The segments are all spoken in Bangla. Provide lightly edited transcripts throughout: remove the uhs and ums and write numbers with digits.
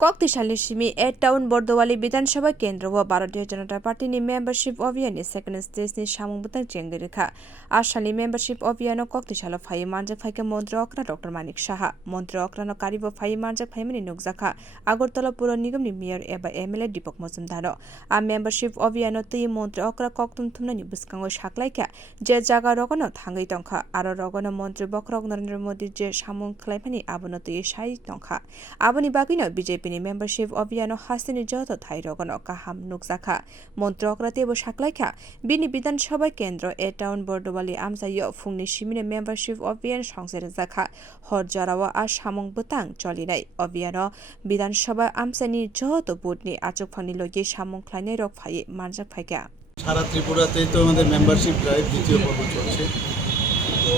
কক্তিশালী সিমি এ টাউন বর্দোয়ালি বিধানসভা কেন্দ্র ও ভারতীয় জনতা পার্টিनि मेम्बारशिप अभियाननि सेकेन्ड स्टेजनि सामुंबुतां चेंगरिखा आसामनि मेम्बारशिप अभियान कक्तिशाला फाइ मानजाक फाइके मन्त्री अक्रा डॉक्टर मानिक साहा मन्त्री अक्रानो कारिबो फाइ मानजाक फाइमनि नुकजाखा आगरतला पुर निगमनि मेयर एबा एमएलए दीपक मजुमदारो आ मेम्बारशिप अभियान तै मन्त्री अक्रा कक्तुम थुमनानि बुस्कांगो साख्लाइखा जे जागा रगनो थांगै तंखा आरो रगनो मन्त्री बक्रक नरेन्द्र मोदी जे सामुं खलाइफानि आबनो तै साइ तंखा आबनि बागैनो बीजेपी मेम्बारशिप अभियान हासिनि जत थाइ रगनो काहाम नुकजाखा मन्त्री अक्रातेबो साख्लाइखा बिनि विधानसभा केन्द्र ए टाउन बर्दोवाली आमजायो फुंनि सिमिनि मेम्बारशिप अभियान संसेर जाखा हर जरावा आ सामुं बुतां चलिनाय अभियान विधानसभा आमसानि जत बुटनि आचुकफानि लगे सामुं ख्लाइनाय रक फाइ मानजाक फाइका সারা ত্রিপুরাতেই তো আমাদের মেম্বারশিপ ড্রাইভ দ্বিতীয় পর্ব চলছে। তো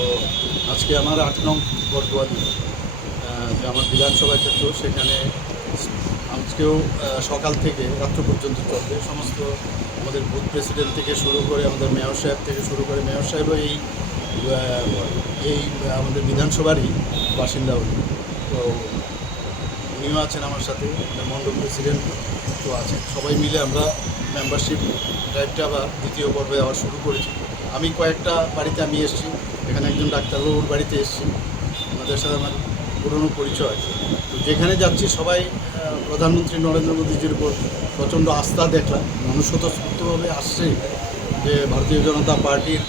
আজকে আমার ৮ নং বর্দোয়ালি যে আমার বিধানসভা ক্ষেত্র, সেখানে আজকেও সকাল থেকে রাত্র পর্যন্ত চলবে। সমস্ত আমাদের বুথ প্রেসিডেন্ট থেকে শুরু করে আমাদের মেয়র সাহেব থেকে শুরু করে, মেয়র সাহেবও এই আমাদের বিধানসভারই বাসিন্দা। তো উনিও আছেন আমার সাথে, মণ্ডল প্রেসিডেন্ট তো আছেন। সবাই মিলে আমরা মেম্বারশিপ ড্রাইভটা আবার দ্বিতীয় পর্বে আবার শুরু করেছি। আমি কয়েকটা বাড়িতে আমি এসেছি, এখানে একজন ডাক্তারবাবুর বাড়িতে এসেছি, ওনাদের সাথে আমার পুরনো পরিচয়। তো যেখানে যাচ্ছি সবাই প্রধানমন্ত্রী নরেন্দ্র মোদীজির উপর প্রচণ্ড আস্থা দেখলাম। মানুষ স্বতঃস্ফূর্তভাবে আসছে যে ভারতীয় জনতা পার্টির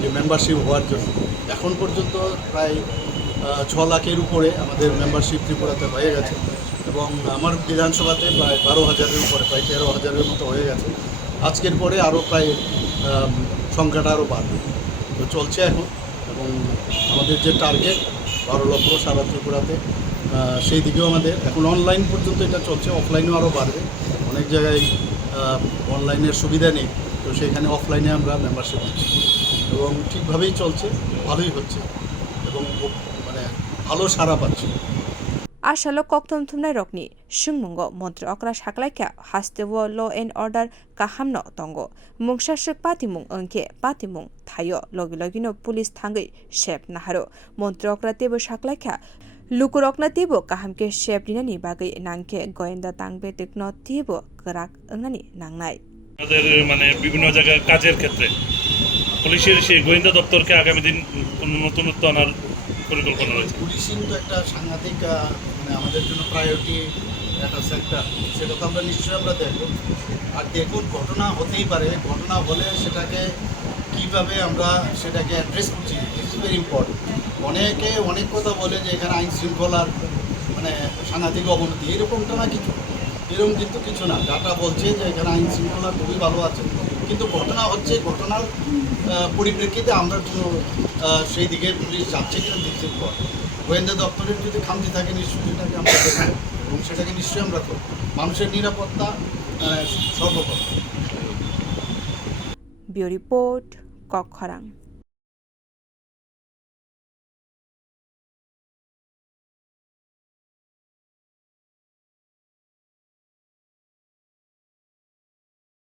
যে মেম্বারশিপ হওয়ার জন্য। এখন পর্যন্ত প্রায় 6 লাখের উপরে আমাদের মেম্বারশিপ ত্রিপুরাতে হয়ে গেছে এবং আমার বিধানসভাতে প্রায় 12,000-এর উপরে, প্রায় 13,000-এর মতো হয়ে গেছে। আজকের পরে আরও প্রায় সংখ্যাটা আরও বাড়বে। তো চলছে এখন, এবং আমাদের যে টার্গেট 12 লক্ষ সারা ত্রিপুরাতে, সেই দিকেও আমাদের এখন অনলাইন পর্যন্ত এটা চলছে, অফলাইনেও আরও বাড়বে। অনেক জায়গায় অনলাইনের সুবিধা নেই, তো সেখানে অফলাইনে আমরা মেম্বারশিপ দিচ্ছি এবং ঠিকভাবেই চলছে, ভালোই হচ্ছে এবং মানে ভালো সাড়া পাচ্ছি। आशालो कक्तम थुमनाय रकनि सुंमुंगो मन्त्री अक्रा साख्लाइखा हास्तेवो ल एन्ड अर्डार काहामनो तंगो मुंगसासक पातिमुं अंके पातिमुं थायो लगे लगेनो पुलिस थांगै शेप नाहारो मन्त्री अक्रा तेबो साख्लाइखा लुकुरकना तेबो काहामके शेप दिनानि बागै नांके गोयेन्दा तांबे टेक्नो तेबो गराक अंगनानि नांनाय আমাদের মানে বিভিন্ন জায়গায় কাজের ক্ষেত্রে পুলিশের সেই গোয়েন্দা দপ্তরকে আগামী দিন নতুনত্ব আনার পরিকল্পনা রয়েছে। পুলিশিং তো একটা সাংঘাতিক মানে আমাদের জন্য প্রায়োরিটি একটা সেক্টর, সেটা তো আমরা নিশ্চয়ই আমরা দেখব। আর দেখুন, ঘটনা হতেই পারে, ঘটনা হলে সেটাকে কীভাবে আমরা সেটাকে অ্যাড্রেস করছি, ইটস ভেরি ইম্পর্টেন্ট। অনেকে অনেক কথা বলে যে এখানে আইন শৃঙ্খলার মানে সাংঘাতিক অবনতি, এরকমটা না কিছু, এরকম কিন্তু কিছু না। ডাটা বলছে যে এখানে আইন শৃঙ্খলা খুবই ভালো আছে, কিন্তু ঘটনা হচ্ছে, ঘটনার পরিপ্রেক্ষিতে আমরা কোনো সেই দিকে পুলিশ যাচ্ছে কিনা দেখতে পর গোয়েন্দা দপ্তরের যদি খামতি থাকে নিশ্চয়ই সেটাকে আমরা দেখব এবং সেটাকে নিশ্চয়ই আমরা করব। মানুষের নিরাপত্তা সর্বপ্রথম। Bureau report কক্ষরাং।